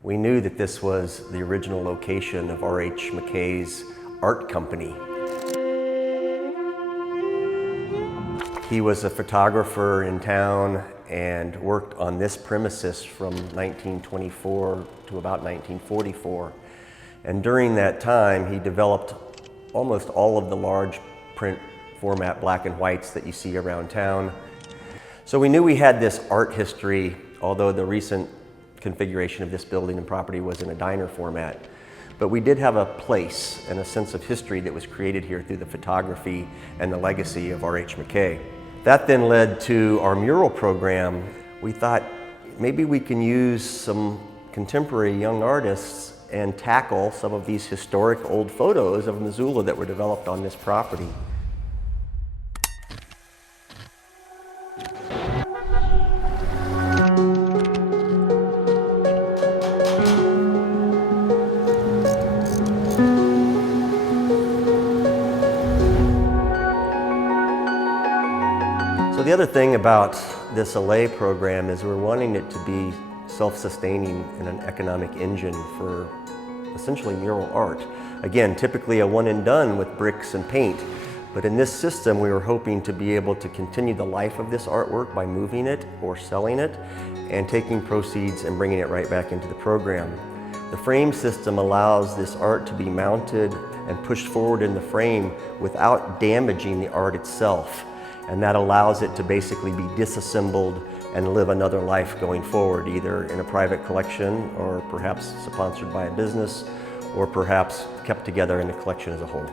We knew that this was the original location of R.H. McKay's Art Company. He was a photographer in town and worked on this premises from 1924 to about 1944. And during that time, he developed almost all of the large print format black and whites that you see around town. So we knew we had this art history, although the recent configuration of this building and property was in a diner format. But we did have a place and a sense of history that was created here through the photography and the legacy of R.H. McKay. That then led to our mural program. We thought maybe we can use some contemporary young artists and tackle some of these historic old photos of Missoula that were developed on this property. So the other thing about this Allez program is we're wanting it to be self-sustaining and an economic engine for essentially mural art. Again, typically a one and done with bricks and paint, but in this system we were hoping to be able to continue the life of this artwork by moving it or selling it and taking proceeds and bringing it right back into the program. The frame system allows this art to be mounted and pushed forward in the frame without damaging the art itself. And that allows it to basically be disassembled and live another life going forward, either in a private collection or perhaps sponsored by a business, or perhaps kept together in a collection as a whole.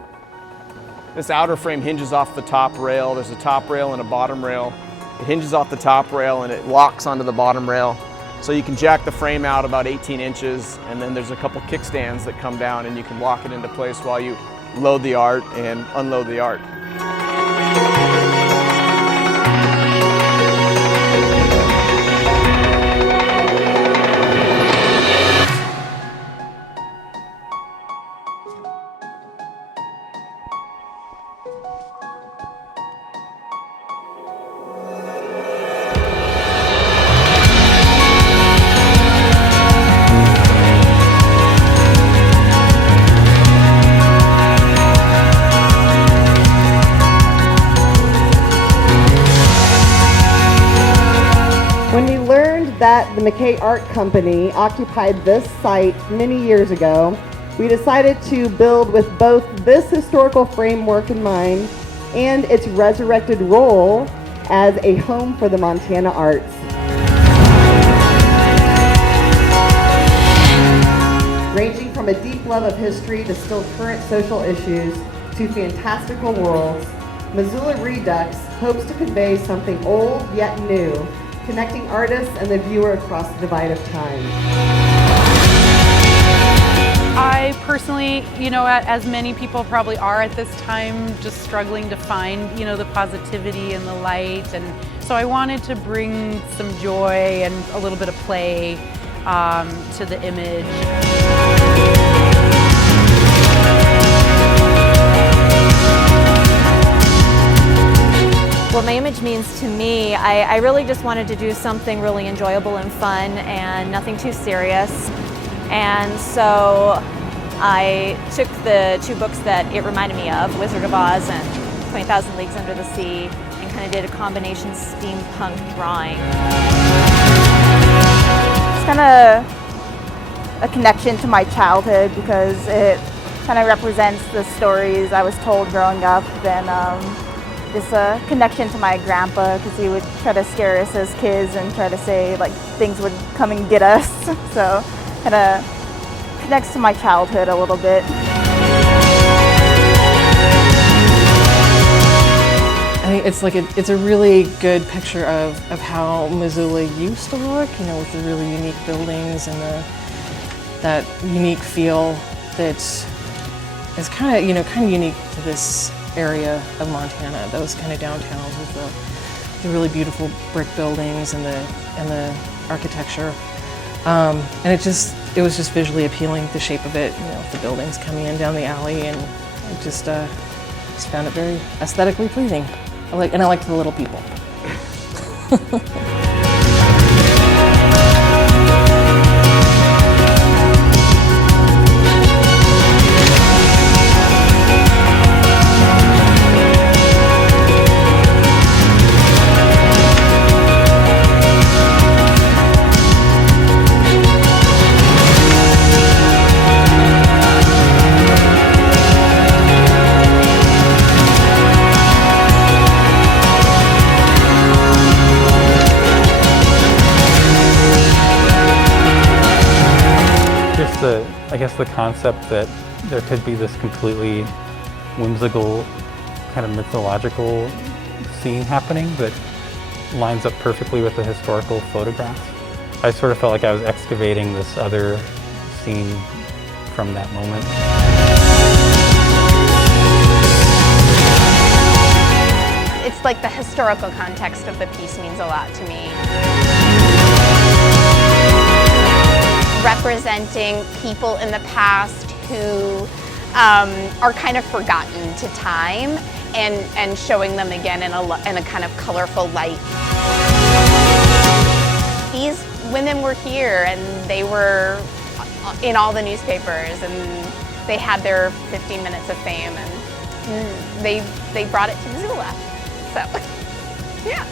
This outer frame hinges off the top rail. There's a top rail and a bottom rail. It hinges off the top rail and it locks onto the bottom rail. So you can jack the frame out about 18 inches, and then there's a couple kickstands that come down and you can lock it into place while you load the art and unload the art. When we learned that the McKay Art Company occupied this site many years ago, we decided to build with both this historical framework in mind and its resurrected role as a home for the Montana arts. Ranging from a deep love of history to still current social issues to fantastical worlds, Missoula Redux hopes to convey something old yet new, connecting artists and the viewer across the divide of time. I personally, as many people probably are at this time, just struggling to find, the positivity and the light. And so I wanted to bring some joy and a little bit of play to the image. What my image means to me, I really just wanted to do something really enjoyable and fun and nothing too serious. And so I took the two books that it reminded me of, Wizard of Oz and 20,000 Leagues Under the Sea, and kind of did a combination steampunk drawing. It's kind of a connection to my childhood because it kind of represents the stories I was told growing up, and it's a connection to my grandpa because he would try to scare us as kids and try to say like things would come and get us. So kind of connects to my childhood a little bit. I think it's a really good picture of how Missoula used to look, with the really unique buildings and that unique feel that is kind of unique to this area of Montana. Those kind of downtowns with the really beautiful brick buildings and the architecture, and it was just visually appealing. The shape of it, the buildings coming in down the alley, and I just found it very aesthetically pleasing. I like the little people. just I guess the concept that there could be this completely whimsical, kind of mythological scene happening that lines up perfectly with the historical photographs. I sort of felt like I was excavating this other scene from that moment. It's like the historical context of the piece means a lot to me. Representing people in the past who are kind of forgotten to time and showing them again in a kind of colorful light. These women were here and they were in all the newspapers and they had their 15 minutes of fame and they brought it to Missoula. So, yeah.